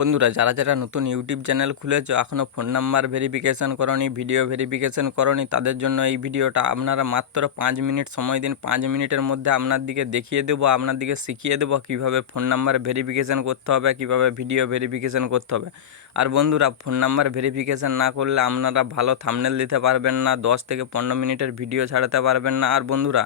বন্ধুরা, যারা যারা নতুন ইউটিউব চ্যানেল খুলেছো, এখনও ফোন নাম্বার ভেরিফিকেশান করনি, ভিডিও ভেরিফিকেশান করনি, তাদের জন্য এই ভিডিওটা। আপনারা মাত্র 5 মিনিট সময় দিন। 5 মিনিটের মধ্যে আপনার দিকে দেখিয়ে দেবো, আপনার দিকে শিখিয়ে দেবো কীভাবে ফোন নাম্বার ভেরিফিকেশান করতে হবে, কীভাবে ভিডিও ভেরিফিকেশান করতে হবে। আর বন্ধুরা, ফোন নাম্বার ভেরিফিকেশান না করলে আপনারা ভালো থাম্বনেল দিতে পারবেন না, 10 থেকে 15 মিনিটের ভিডিও ছাড়াতে পারবেন না। আর বন্ধুরা,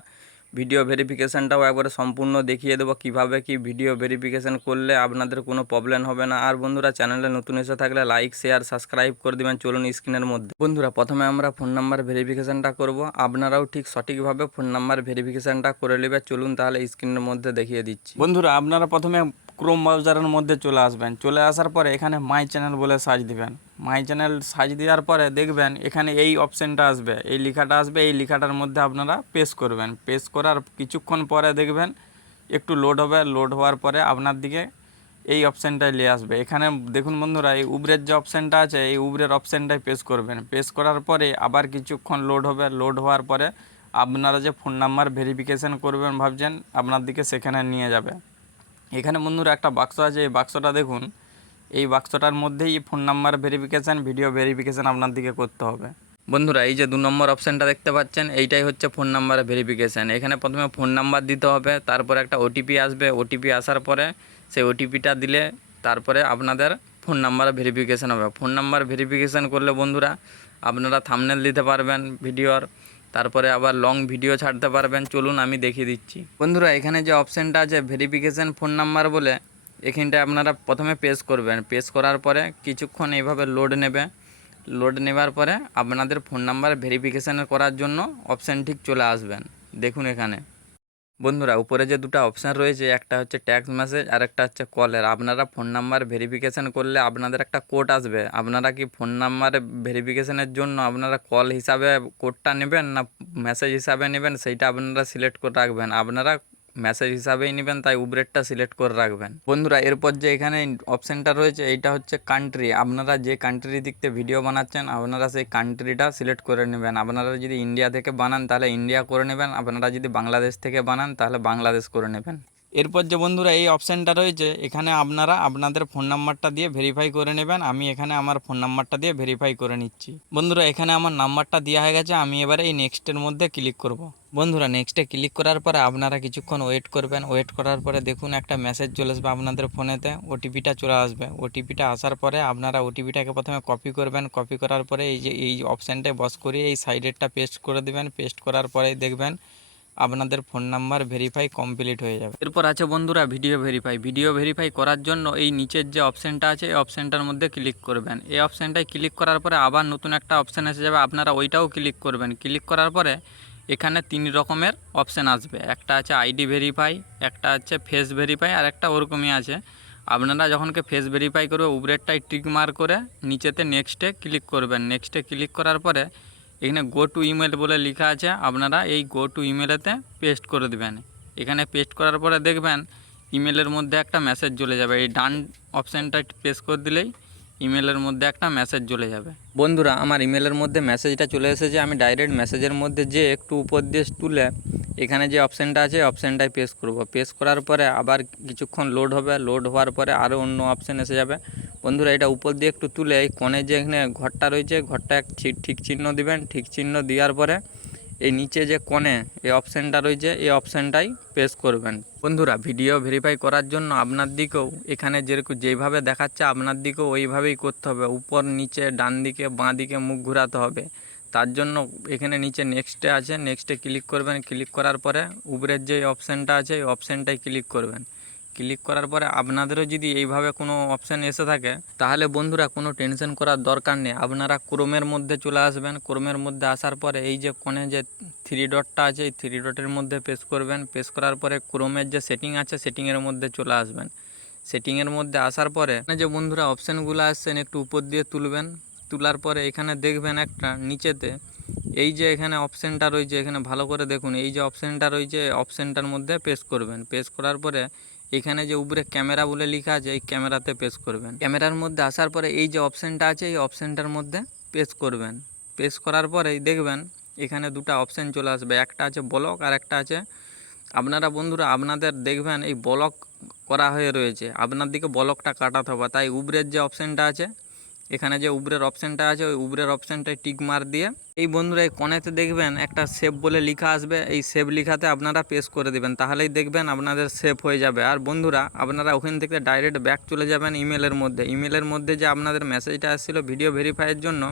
ভিডিও ভেরিফিকেশানটাও একবারে সম্পূর্ণ দেখিয়ে দেবো কীভাবে কি ভিডিও ভেরিফিকেশান করলে আপনাদের কোনো প্রবলেম হবে না। আর বন্ধুরা, চ্যানেলে নতুন এসে থাকলে লাইক শেয়ার সাবস্ক্রাইব করে দেবেন। চলুন স্ক্রিনের মধ্যে। বন্ধুরা, প্রথমে আমরা ফোন নাম্বার ভেরিফিকেশানটা করব। আপনারাও ঠিক সঠিকভাবে ফোন নাম্বার ভেরিফিকেশানটা করে নেবে। চলুন তাহলে স্ক্রিনের মধ্যে দেখিয়ে দিচ্ছি। বন্ধুরা, আপনারা প্রথমে ক্রোম ব্রাউজারের মধ্যে চলে আসবেন। চলে আসার পরে এখানে মাই চ্যানেল বলে সার্চ দিবেন। মাই চ্যানেল সার্চ দেওয়ার পরে দেখবেন এখানে এই অপশানটা আসবে, এই লেখাটা আসবে। এই লেখাটার মধ্যে আপনারা পেস্ট করবেন। পেস্ট করার কিছুক্ষণ পরে দেখবেন একটু লোড হবে। লোড হওয়ার পরে আপনার দিকে এই অপশানটাই নিয়ে আসবে। এখানে দেখুন বন্ধুরা, এই উপরের যে অপশানটা আছে, এই উপরের অপশানটাই পেস্ট করবেন। পেস্ট করার পরে আবার কিছুক্ষণ লোড হবে। লোড হওয়ার পরে আপনারা যে ফোন নাম্বার ভেরিফিকেশান করবেন ভাবছেন, আপনার দিকে সেখানে নিয়ে যাবে। এখানে বন্ধুরা একটা বাক্স আছে, এই বাক্সটা দেখুন। এই বাক্সটার মধ্যেই phone number verification, video verification আপনার দিকে করতে হবে। বন্ধুরা, এই যে 2 নম্বর অপশানটা দেখতে পাচ্ছেন, এইটাই হচ্ছে ফোন নাম্বার ভেরিফিকেশান। এখানে প্রথমে ফোন নাম্বার দিতে হবে, তারপরে একটা ওটিপি আসবে। ওটিপি আসার পরে সেই ওটিপিটা দিলে তারপরে আপনাদের ফোন নাম্বার ভেরিফিকেশান হবে। ফোন নাম্বার ভেরিফিকেশান করলে বন্ধুরা আপনারা থাম্বনেল দিতে পারবেন ভিডিওর, তারপরে আবার লং ভিডিও ছাড়তে পারবেন। চলুন আমি দেখিয়ে দিচ্ছি। বন্ধুরা, এখানে যে অপশানটা আছে ভেরিফিকেশান ফোন নাম্বার বলে, এখানটায় আপনারা প্রথমে পেস্ট করবেন। পেস্ট করার পরে কিছুক্ষণ এইভাবে লোড নেবে। লোড নেবার পরে আপনাদের ফোন নাম্বার ভেরিফিকেশান করার জন্য অপশান ঠিক চলে আসবেন। দেখুন এখানে বন্ধুরা, উপরে যে দুটো অপশান রয়েছে, একটা হচ্ছে ট্যাক্সট মেসেজ আর একটা হচ্ছে কলের। আপনারা ফোন নাম্বার ভেরিফিকেশান করলে আপনাদের একটা কোড আসবে। আপনারা কি ফোন নাম্বার ভেরিফিকেশানের জন্য আপনারা কল হিসাবে কোডটা নেবেন না মেসেজ হিসাবে নেবেন, সেইটা আপনারা সিলেক্ট করে রাখবেন। আপনারা মেসেজ হিসাবেই নেবেন, তাই উপরেরটা সিলেক্ট করে রাখবেন। বন্ধুরা, এরপর যে এখানে অপশানটা রয়েছে, এইটা হচ্ছে কান্ট্রি। আপনারা যে কান্ট্রি দিকতে ভিডিও বানাচ্ছেন, আপনারা সেই কান্ট্রিটা সিলেক্ট করে নেবেন। আপনারা যদি ইন্ডিয়া থেকে বানান তাহলে ইন্ডিয়া করে নেবেন, আপনারা যদি বাংলাদেশ থেকে বানান তাহলে বাংলাদেশ করে নেবেন। এরপর যে বন্ধুরা এই অপশানটা রয়েছে, এখানে আপনারা আপনাদের ফোন নাম্বারটা দিয়ে ভেরিফাই করে নেবেন। আমি এখানে আমার ফোন নাম্বারটা দিয়ে ভেরিফাই করে নিচ্ছি। বন্ধুরা, এখানে আমার নাম্বারটা দেওয়া হয়ে গেছে। আমি এবারে এই নেক্সটের মধ্যে ক্লিক করব। বন্ধুরা, নেক্সটে ক্লিক করার পরে আপনারা কিছুক্ষণ ওয়েট করবেন। ওয়েট করার পরে দেখুন একটা মেসেজ চলে আসবে আপনাদের ফোনেতে, ওটিপিটা চলে আসবে। ওটিপিটা আসার পরে আপনারা ওটিপিটাকে প্রথমে কপি করবেন। কপি করার পরে এই যে এই অপশানটায় বস করে এই সাইডেরটা পেস্ট করে দেবেন। পেস্ট করার পরেই দেখবেন আপনাদের ফোন নাম্বার ভেরিফাই কমপ্লিট হয়ে যাবে। এরপর আছে বন্ধুরা ভিডিও ভেরিফাই। ভিডিও ভেরিফাই করার জন্য এই নিচের যে অপশানটা আছে, এই অপশানটার মধ্যে ক্লিক করবেন। এই অপশানটায় ক্লিক করার পরে আবার নতুন একটা অপশান এসে যাবে, আপনারা ওইটাও ক্লিক করবেন। ক্লিক করার পরে এখানে 3 রকমের অপশান আসবে। একটা আছে আইডি ভেরিফাই, একটা আছে ফেস ভেরিফাই, আর একটা ওরকমই আছে। আপনারা যখনকে ফেস ভেরিফাই করবে উপরেরটাই টিক মার্ক করে নিচেতে নেক্সটে ক্লিক করবেন। নেক্সটে ক্লিক করার পরে এখানে গো টু ইমেল বলে লেখা আছে, আপনারা এই গো টু ইমেলেতে পেস্ট করে দেবেন। এখানে পেস্ট করার পরে দেখবেন ইমেলের মধ্যে একটা মেসেজ চলে যাবে। এই ডান অপশানটা পেস্ট করে দিলেই ইমেলের মধ্যে একটা মেসেজ চলে যাবে। বন্ধুরা, আমার ইমেলের মধ্যে মেসেজটা চলে এসেছে। আমি ডাইরেক্ট মেসেজের মধ্যে যে একটু উপর দিয়ে তুলে এখানে যে অপশানটা আছে অপশানটাই পেস্ট করব। পেস্ট করার পরে আবার কিছুক্ষণ লোড হবে। লোড হওয়ার পরে আরও অন্য অপশান এসে যাবে। বন্ধুরা, এটা উপর দিয়ে একটু তুলে এই কোণে যে এখানে ঘরটা রয়েছে, ঘরটা এক ঠিক চিহ্ন দিবেন। ঠিক চিহ্ন দেওয়ার পরে এই নিচে যে কোণে এই অপশানটা রয়েছে, এই অপশানটাই প্রেস করবেন। বন্ধুরা, ভিডিও ভেরিফাই করার জন্য আপনার দিকেও এখানে যেভাবে দেখাচ্ছে আপনার দিকেও ওইভাবেই করতে হবে। উপর নিচে ডান দিকে বাঁ দিকে মুখ ঘোরাতে হবে। তার জন্য এখানে নিচে নেক্সটে আছে, নেক্সটে ক্লিক করবেন। ক্লিক করার পরে উপরের যে অপশানটা আছে এই অপশানটাই ক্লিক করবেন। ক্লিক করার পরে আপনাদেরও যদি এইভাবে কোনো অপশান এসে থাকে তাহলে বন্ধুরা কোনো টেনশন করার দরকার নেই। আপনারা ক্রোমের মধ্যে চলে আসবেন। ক্রোমের মধ্যে আসার পরে এই যে কোণে যে 3 ডটটা আছে, এই 3 ডটের মধ্যে প্রেস করবেন। প্রেস করার পরে ক্রোমের যে সেটিং আছে সেটিংয়ের মধ্যে চলে আসবেন। সেটিংয়ের মধ্যে আসার পরে যে বন্ধুরা অপশানগুলো আসছেন একটু উপর দিয়ে তুলবেন। তোলার পরে এখানে দেখবেন একটা নিচেতে এই যে এখানে অপশানটা রয়েছে, এখানে ভালো করে দেখুন। এই যে অপশানটা রয়েছে অপশানটার মধ্যে প্রেস করবেন। প্রেস করার পরে এখানে যে উপরে ক্যামেরা বলে লেখা আছে এই ক্যামেরাতে প্রেস করবেন। ক্যামেরার মধ্যে আসার পরে এই যে অপশানটা আছে এই অপশানটার মধ্যে প্রেস করবেন। প্রেস করার পরেই দেখবেন এখানে দুটো অপশান চলে আসবে। একটা আছে ব্লক আর একটা আছে আপনারা বন্ধুরা আপনাদের দেখবেন এই ব্লক করা হয়ে রয়েছে, আপনার দিকে ব্লকটা কাটাতে হবে। তাই উপরের যে অপশানটা আছে, এখানে যে উপরের অপশানটা আছে ওই উপরের অপশানটায় টিক মার দিয়ে এই বন্ধুরা এই কোণেতে দেখবেন একটা সেভ বলে লেখা আসবে, এই সেভ লেখাতে আপনারা প্রেস করে দেবেন, তাহলেই দেখবেন আপনাদের সেভ হয়ে যাবে। আর বন্ধুরা আপনারা ওখান থেকে ডাইরেক্ট ব্যাক চলে যাবেন ইমেলের মধ্যে যে আপনাদের মেসেজটা আসছিলো ভিডিও ভেরিফাইয়ের জন্য,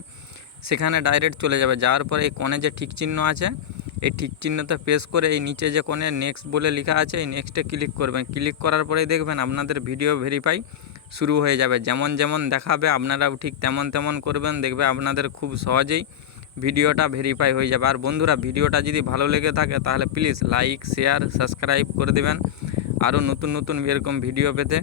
সেখানে ডাইরেক্ট চলে যাবে। যাওয়ার পরে এই কোণে যে ঠিক চিহ্ন আছে এই ঠিক চিহ্নতে প্রেস করে এই নিচে যে কোণে নেক্সট বলে লেখা আছে এই নেক্সটে ক্লিক করবেন। ক্লিক করার পরেই দেখবেন আপনাদের ভিডিও ভেরিফাই শুরু হয়ে যাবে। যেমন যেমন দেখাবে আপনারাও ঠিক তেমন তেমন করবেন, দেখবে আপনাদের খুব সহজেই ভিডিওটা ভেরিফাই হয়ে যাবে। আর বন্ধুরা ভিডিওটা যদি ভালো লেগে থাকে তাহলে প্লিজ লাইক শেয়ার সাবস্ক্রাইব করে দেবেন আরও নতুন নতুন এরকম ভিডিও পেতে।